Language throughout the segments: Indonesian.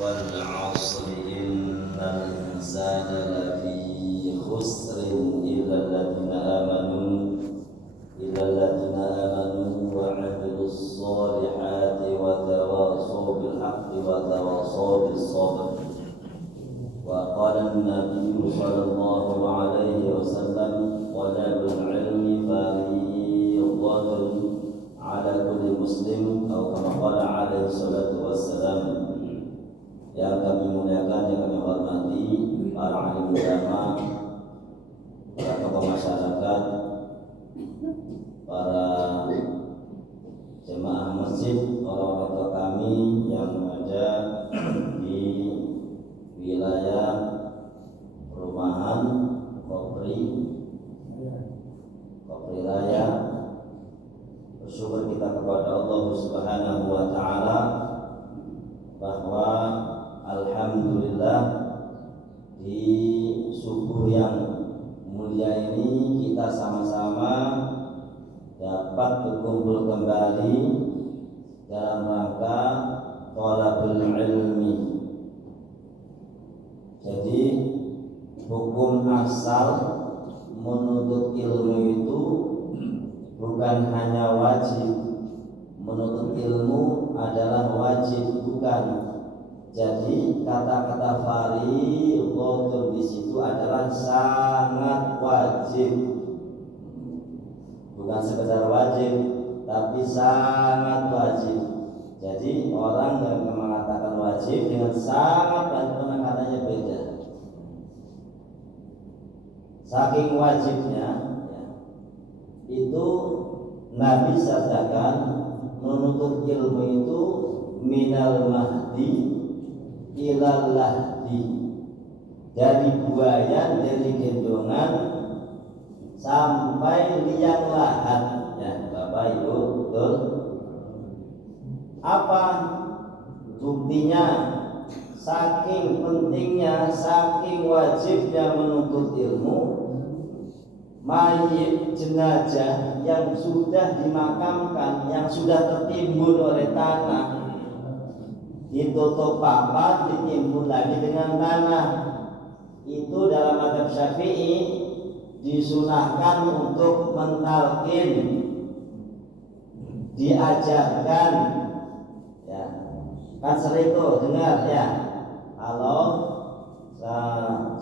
والعصر إن الإنسان لفي خسر إلا الذين آمنوا وعملوا الصالحات وتواصوا بالحق وتواصوا بالصبر. وقال النبي صلى الله عليه وسلم: طلب العلم فريضة على كل muslim, atau kama qala alaihi salatu wassalam. Yang kami muliakan, yang kami hormati para alim ulama, para tokoh masyarakat, para jemaah masjid, orang-orang tua kami yang ada di wilayah perumahan Kopri Raya. Bersyukur kita kepada Allah Subhanahu wa taala bahwa alhamdulillah di subuh yang mulia ini kita sama-sama dapat berkumpul kembali dalam rangka thalabul ilmi. Jadi hukum asal menuntut ilmu itu bukan hanya wajib. Menuntut ilmu adalah wajib, bukan. Jadi kata-kata fardhu di situ adalah sangat wajib. Bukan sekedar wajib, tapi sangat wajib. Jadi orang yang mengatakan wajib dengan sangat wajib, penekatannya beda. Saking wajibnya itu Nabi sabdakan, menuntut ilmu itu minal mahdi ilal lahdi, dari buayan, dari gendongan sampai liang lahat. Ya Bapak Ibu, betul? Apa buktinya? Saking pentingnya, saking wajibnya menuntut ilmu, mayit jenazah yang sudah dimakamkan, yang sudah tertimbun oleh tanah, ditutup papat, ditimbun lagi dengan tanah, itu dalam mazhab Syafi'i disunahkan untuk mentalqin, diajarkan. Ya, kan sering tuh dengar ya, kalau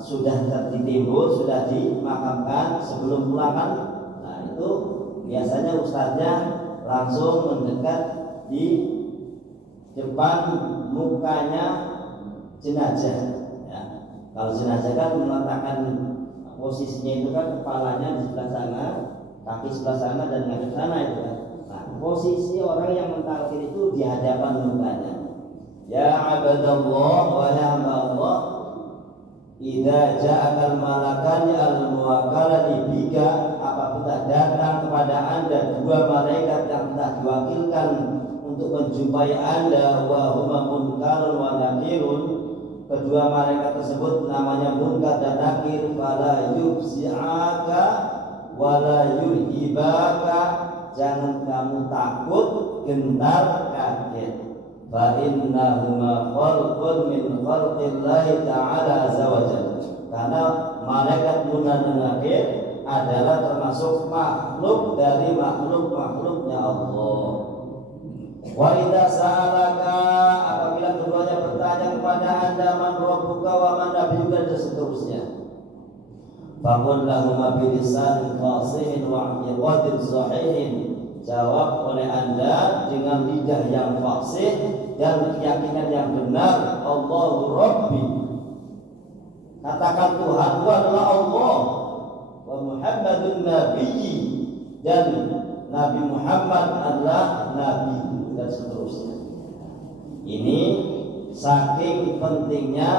sudah tertimbun, sudah dimakamkan, sebelum pulang kan, nah itu biasanya ustaznya langsung mendekat di depan mukanya jenazah. Ya, kalau jenazah kan meletakkan posisinya itu kan kepalanya di sebelah sana, kaki sebelah sana, dan ngadep sana itu kan. Nah, posisi orang yang mentalqin itu di hadapan mukanya. Ya abadallah wa ya Allah, idza ja'akal malakani al-muwakkalani bika, apabila datang kepada Anda dua malaikat yang telah diwakilkan untuk menjumpai Anda, wa huma munkarun wa nakirun, kedua malaikat tersebut namanya munkar dan nakir, fala yubsi'aka wa la yurhibaka, jangan kamu takut, gentar, kaget. Fa innahuma khalqun min khalqillahi ta'ala azza wa jalla, karena malaikat munkar dan nakir adalah termasuk makhluk dari makhluk-makhluknya Allah. Wa idza sa'alaka, apabila keduanya bertanya kepada Anda, man rabbuka wa man nabiyuka, dan seterusnya, faqul lahum bilisan fasihin wa aqidin sahihin, jawab oleh Anda dengan lidah yang fasih dan keyakinan yang benar, Allahu Rabbi, katakan Tuhanku adalah Allah, wa Muhammadun Nabiyyi, dan Nabi Muhammad adalah Nabi, dan seterusnya. Ini saking pentingnya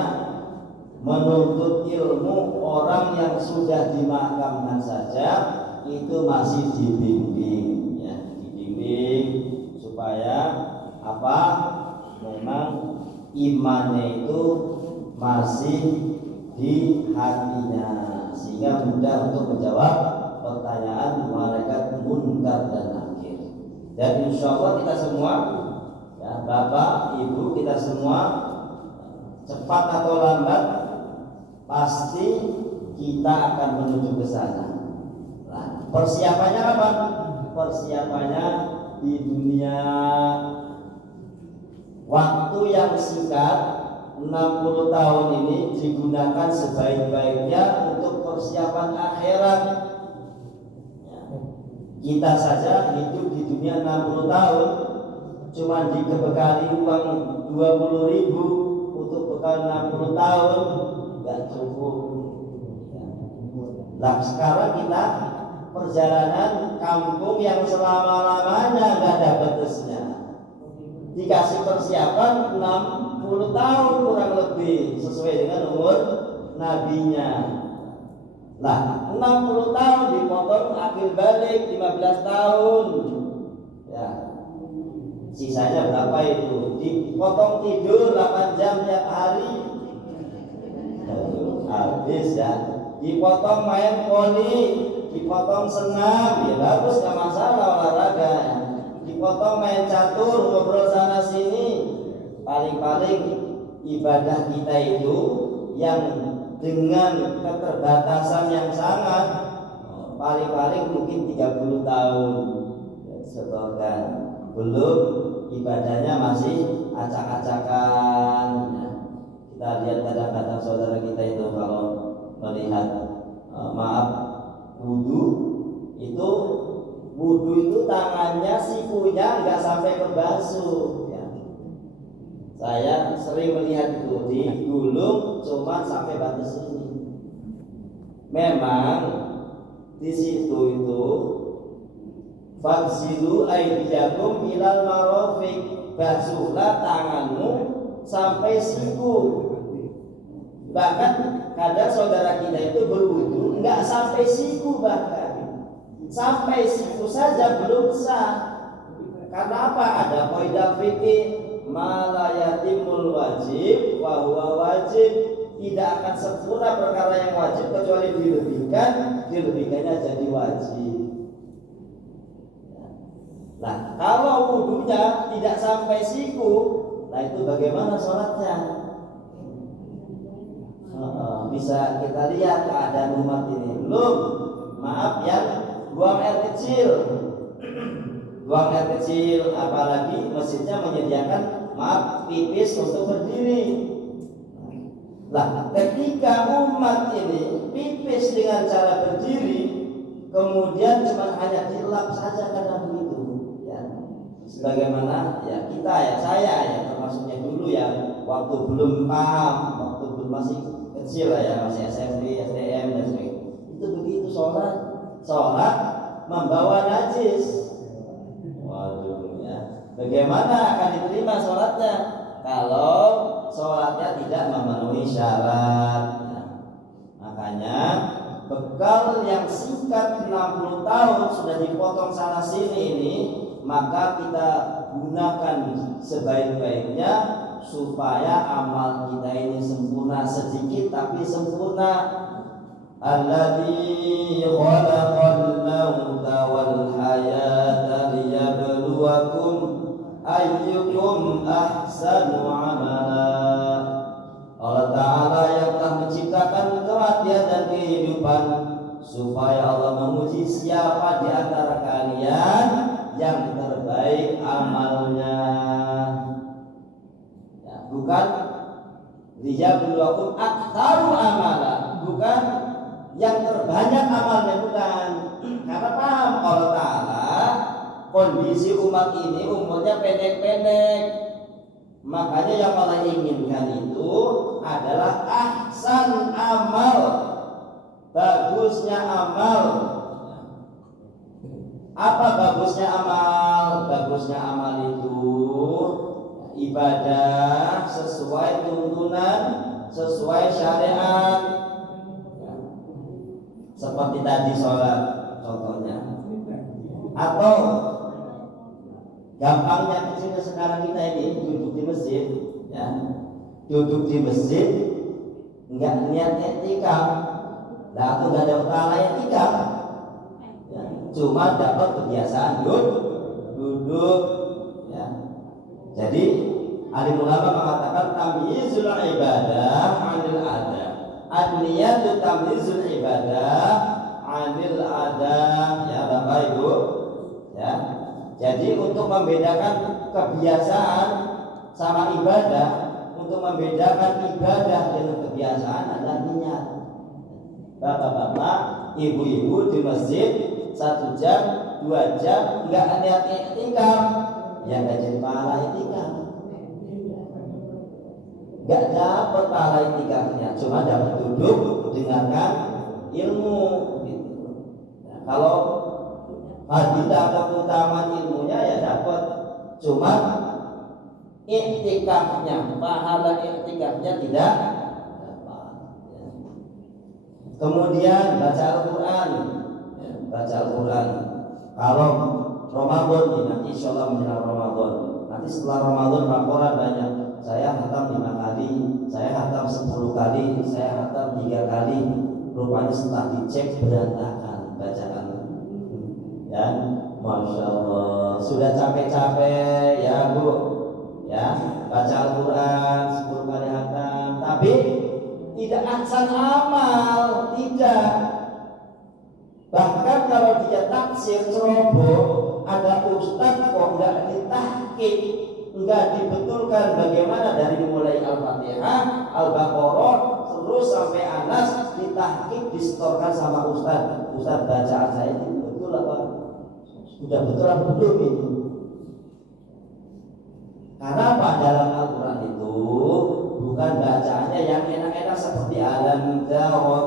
menuntut ilmu. Orang yang sudah dimakamkan saja itu masih dibimbing, ya, dibimbing supaya apa? Memang imannya itu masih di hatinya, sehingga mudah untuk menjawab pertanyaan malaikat munkar dan nakir. Dan insya Allah kita semua ya, Bapak, Ibu, kita semua cepat atau lambat pasti kita akan menuju ke sana. Nah, persiapannya apa? Persiapannya di dunia waktu yang singkat 60 tahun ini digunakan sebaik-baiknya untuk persiapan akhirat. Kita saja hidup di dunia 60 tahun cuma dibekali uang 20.000 untuk bekal 60 tahun nggak cukup. Nah, sekarang kita perjalanan kampung yang selama-lamanya nggak ada batasnya, dikasih persiapan 60 tahun kurang lebih sesuai dengan umur nabinya. Nah, 60 tahun dipotong akhir balik 15 tahun. Ya. Sisanya berapa itu? Dipotong tidur 8 jam tiap hari. Habis ya. Dipotong main voli, dipotong senam, ya bagus, gak masalah olahraga. Dipotong main catur, ngobrol sana sini. Paling-paling ibadah kita itu yang dengan keterbatasan yang sangat, paling-paling mungkin 30 tahun setorkan, belum ibadahnya masih acak-acakan. Kita lihat kadang-kadang saudara kita itu kalau melihat wudhu itu tangannya sikunya nggak sampai ke basuh ya. Saya sering melihat itu digulung cuma sampai batas ini. Memang di situ itu faghsilu aydiyakum ilal marafiq, basuhlah tanganmu sampai siku. Bahkan kadang saudara kita itu berwudu nggak sampai siku, bahkan sampai siku saja belum sah. Karena apa? Ada kaidah fikih malayatimul wajib wa huwa wajib, tidak akan sempurna perkara yang wajib kecuali dilebihkannya jadi wajib. Nah, kalau wudunya tidak sampai siku, nah itu bagaimana sholatnya? Bisa kita lihat keadaan umat ini. Belum, maaf ya, buang air kecil, apalagi masjidnya menyediakan pipis untuk berdiri. Nah, ketika umat ini pipis dengan cara berdiri, kemudian cuma hanya dilap saja kadang begitu, ya. Sebagaimana ya kita ya, saya ya termasuknya dulu ya, waktu belum paham, waktu belum masih kecil lah ya, masih SMP, STM dan sebagainya. Itu begitu sholat membawa najis. Waduh ya. Bagaimana akan diterima sholatnya kalau sholatnya tidak memenuhi syarat? Nah, makanya bekal yang singkat 60 tahun sudah dipotong sana sini ini, maka kita gunakan sebaik-baiknya supaya amal kita ini sempurna, sedikit tapi sempurna. Alladzi khalaqal mauta wal hayata liyabluwakum ayyukum ahsanu amala. Allah Ta'ala yang telah menciptakan kematian dan kehidupan supaya Allah menguji siapa di antara kalian yang terbaik amalnya. Bukan liyabluwakum aktsaru amala, bukan yang terbanyak amalnya, bukan. Karena paham Allah Ta'ala kondisi umat ini umurnya pendek-pendek, makanya yang Allah inginkan itu adalah ahsan amal, bagusnya amal. Apa bagusnya amal? Bagusnya amal itu ibadah sesuai tuntunan, sesuai syariat. Seperti tadi sholat contohnya. Atau gampangnya kecilnya sekarang kita ini duduk di masjid, ya. Duduk di masjid enggak niat etikaf, atau enggak ada utama etikaf, ya. Cuma dapat kebiasaan duduk, ya. Jadi alim ulama mengatakan tamyizul ibadah 'anil ada. An-niyatu tamyizul ibadah 'anil ada. Ya Bapak Ibu. Ya. Jadi untuk membedakan kebiasaan sama ibadah, untuk membedakan ibadah dengan kebiasaan adalah niat. Bapak-bapak, ibu-ibu di masjid 1 jam, 2 jam enggak niat i'tikaf, ya enggak jadi pahala i'tikaf. Enggak dapat pahala i'tikafnya, cuma dapat duduk mendengarkan ilmu gitu. Nah, kalau fadilah atau keutamaan ilmunya ya dapat, cuma i'tikafnya, pahala i'tikafnya tidak dapat. Kemudian baca Al-Quran, baca Al-Quran. Kalau Ramadan ini nanti insya Allah menjelang Ramadan, nanti setelah Ramadan laporan banyak. Saya khatam 5 kali, saya khatam 10 kali, saya khatam 3 kali. Rupanya setelah dicek berantakan bacaan. Ya, Masya Allah, sudah capek-capek ya Bu, ya baca Al-Quran 10 kali khatam, tapi tidak ahsan amal, tidak. Bahkan kalau dia tafsir ceroboh, ada ustaz kok nggak ditahqiq, nggak dibetulkan bagaimana dari mulai Al-Fatihah, Al-Baqarah terus sampai Anas, ditahqiq disetorkan sama ustaz. Ustaz bacaan saya itu betul apa? Sudah betul apa belum itu? Karena apa? Dalam Al-Quran itu bukan bacaannya yang enak-enak seperti alam tara